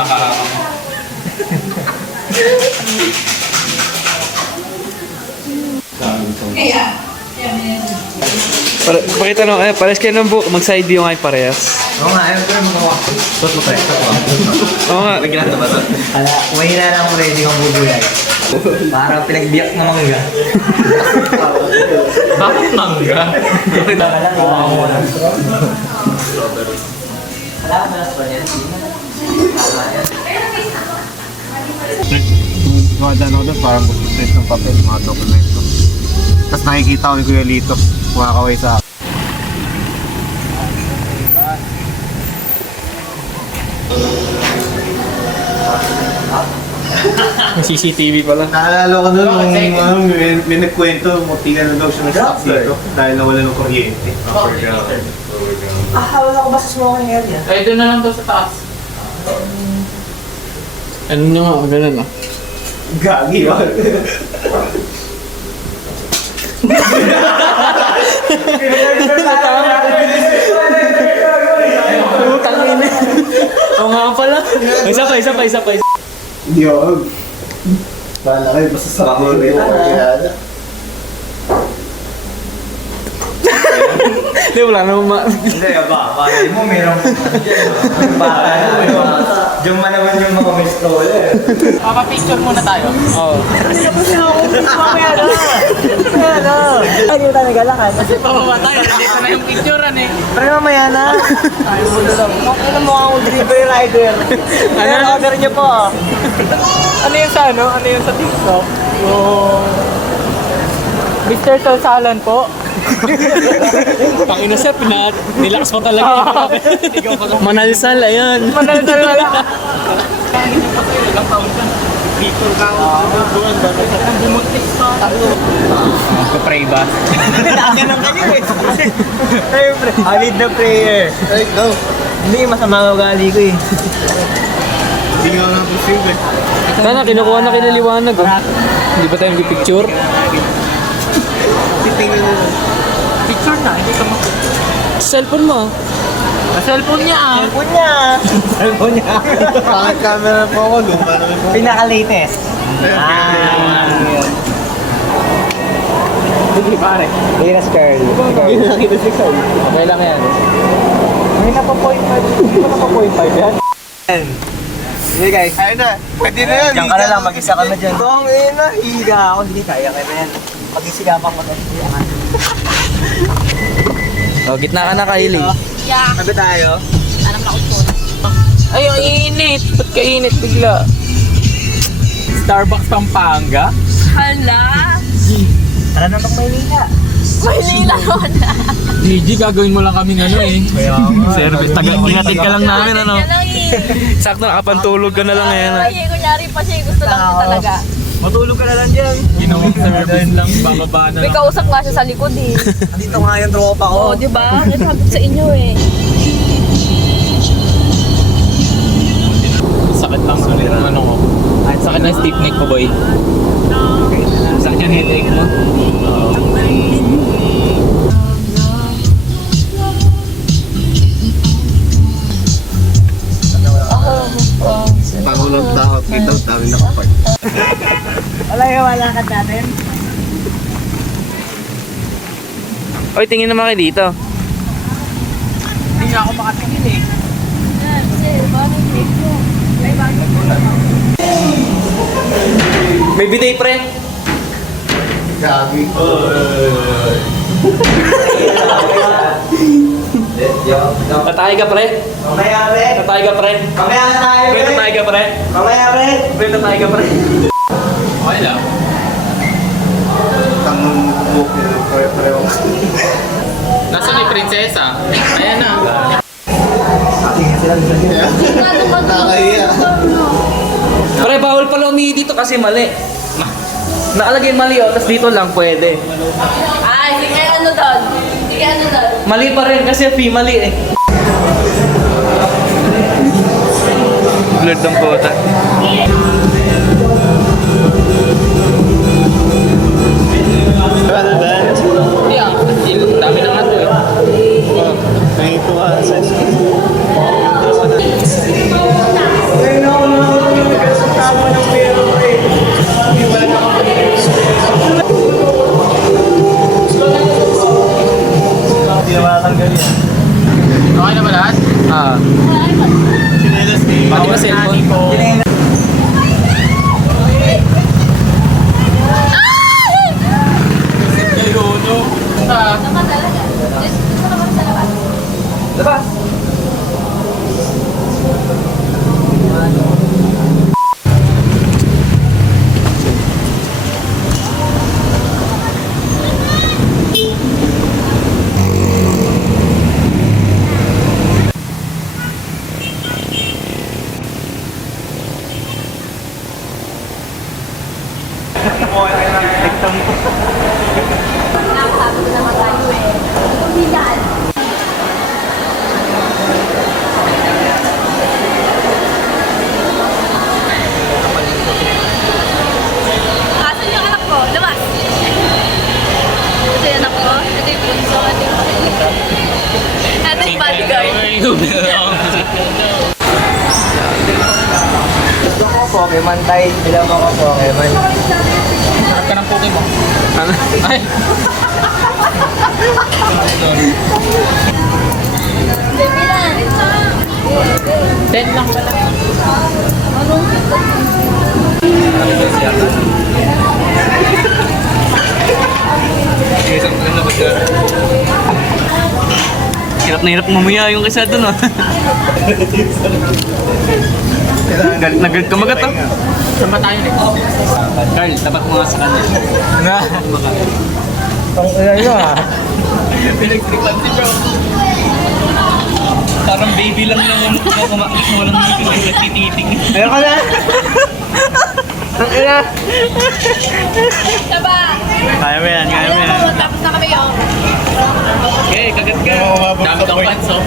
nakakahamang. Pakita nung, pares kayo ng buhok, mag-side view nga yung parehas. Oo nga, ayaw ko yung mga Tos mo tayo. Oo nga. Bigyan na ba ito? Ala, mahina na akong ready kang bubulay. Parang pinagbiyak na mangga. Bakit mangga? Mga dano doon, parang gusto ng papel, mga dokumento. Tapos nakikita ko ni Kuya Lito, kumakaway sa akin. CCTV pala. Naalala ko noon, may nagkwento, muntikan na daw siya nag-stop dito dahil nawala ng kuryente. Wala ko ba sa smoking area? Ay, doon na lang daw sa taas. Ano nyo nga, ganun ah. Gagi ba? Utang ina. Oo nga pala. Isa pa. Hindi ako. Bahala kayo, basta sa kuryente. Hindi, wala naman Hindi, ba? Bakit mo mayroong bata na. Diyan man naman yung mga mistola. Papa-picture muna tayo. Oo. Hindi na po siya ako. Mamaya na. Mamaya na. Ay, hindi tayo nagalakan. Kasi pababa tayo, nandito na yung picturean eh. Pero mamaya na. Ay, muna lang. Ano mo ako delivery rider? Ano order niyo po? Ano yung sa ano? Ano yung sa TikTok? Yung... Mr. Salsalan po. Pangina siya, nilakas mo talaga. Manalsal, ayun. Manalsal na lang. Victor ka ako. Bumuntis pa. Magpa-pray ba? Ganun kayo eh. Siyempre, I need the prayer. Ay, go. Hindi, masama ang ugali ko eh. Hindi nga ako nang-receive eh. Sana, kinukuha na kinaliwanag. Oh. Hindi ba tayo mag-picture? Titingnan na lang. Picture na, hindi ka mag... Cellphone mo. Sa cellphone niya ah. Cellphone niya. Cellphone niya. Bakit camera po ako? Luma naman po. Pinaka-latest. Hindi pare. Latest girl. Nakita si Carl. Okay lang yan. May napa-0.5. Hindi pa napa-0.5 yan? Sige guys. Ayun na, pwede na yan. Diyan ka na lang, mag-isa ka na dyan. Kung ina, higa ako. Hindi kaya kayo na yan. Pag-isigapan ko tayo. Oh, gitna ka na, Kylie. Yeah. Sabi tayo. Alam na ko po. Ay, ang init. Ba't kainit bigla? Starbucks Pampanga? Hala. Tara na itong Maynila. Maylila ko na. Gigi, gagawin mo lang kaming ano eh. Service, hinatid ka lang namin, ano? Yan lang eh. Sakto, nakapantulog ka na lang ngayon. Ay, kunyari pa siya. Gusto lang niya talaga. Matulog ka na lang dyan. Ginawang service lang, bababa na May lang. kausap nga siya sa likod eh. Dito nga yung tropa ko. Oo, di ba? Nagsabi sa inyo eh. Sakit lang sulit ng ano ko. Sakit ng stiff neck ko, boy. Sakit yung headache mo. Pangulang tao, kita ang dami nakapag. Wala yung walakad natin. Oy, tingin naman kayo dito. Hindi nga ako makatingin eh. Yan, sir. Bakit mo? Ay, bakit mo? May bidet, pre. Gagi. Tatay ka, pre. Mamaya, pre. Tatay ka, pre. Mamaya na tayo, Pre, pre. tatay ka, pre. Mamaya, pre. Pre, tatay ka, pre. Okay lang. Tangang buhok nila, pare-pareho. Nasaan yung prinsesa? Ayan na. Nakakahiya. Pre, bawal pala umihi dito kasi mali. Nakalagay mali, oh, tapos dito lang pwede. Ay, sige ano doon? Sige ano doon? Mali pa rin kasi fee mali eh. Blurred ng puta. Hindi ah. Dami ng ato eh. Nangituwa sa Bueno. Hindi na matanggal yan. Okay na ba lahat? Ah. Ay, ba? Sinelas ni... Pati ba cellphone? Kayo, no? Naman talaga. Gusto naman sa labas. Labas! Nakasabi ko naman tayo eh. Kumilaan. Asan yung anak ko? Labas! Ito yung anak ko. Ito yung bunso. Ito yung bodyguard. Gusto ko Pokemon tayo. Bilang ako Pokemon. Harap ka ng Pokemon. Ano? Ay! Bibilan. 10 lang pala. Anong Hirap na hirap mamaya yung isa doon, ah. Nagalit ka magat, ah. Saan ba tayo eh? Carl, tapat mo nga sa kanya. Na. Ang ano ah. Pinagtripan si bro. Parang baby lang yung kumakit mo lang yung nagtititing. Ayoko na. Ang ina. Saba! Kaya mo yan, kaya mo yan. Tapos na kami oh. Okay, kagat ka. Dami kang fans, oh.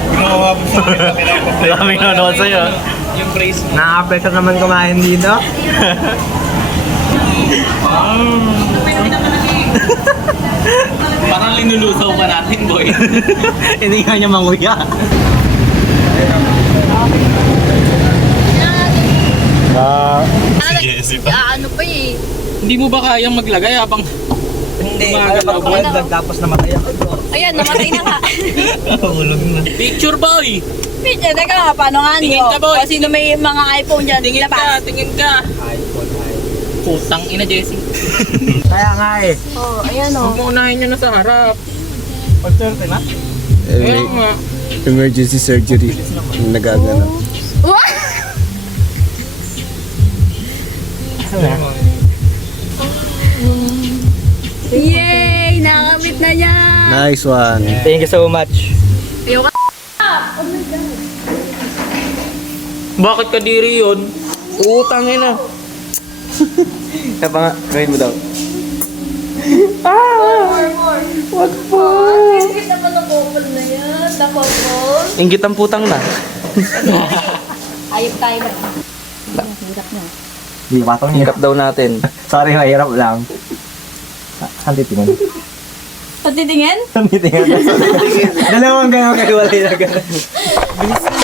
Maraming nanonood sa'yo. Yung brace. Nakaka-pressure naman kumain dito. Parang linulusaw pa natin, boy. Hindi nga niya manguya. Ano pa eh. Hindi mo ba kayang maglagay habang Hindi, Gumagalaw ba? tapos namatay ako. Ayan, namatay na ka. Ulog na. picture boy? Pitya, teka nga, paano nga Tingin nyo? ka, boy. O sino may mga iPhone dyan? Tingin ka, Labas. tingin ka. Putang ina, Jessie. Kaya nga eh. Oh, ayan Huwag oh. mo unahin nyo na sa harap. Pag-turte na? Kaya nga. Emergency surgery. Nagaganap. Wah! Yay! Nakamit na niya! Nice one. Thank you so much. Ayaw ka. Bakit kadiri yun? Utang ina. Kaya pa nga, gawin mo daw. More. Wag po. Ang naman ang couple na yan. Nakapol. Inggit ang putang na. Ayop tayo. Hirap na. Hindi, patong Hingkap daw natin. Sorry, mahirap lang. Saan titingin? Patitingin? Saan titingin? Dalawang gano'n kahiwalay na gano'n.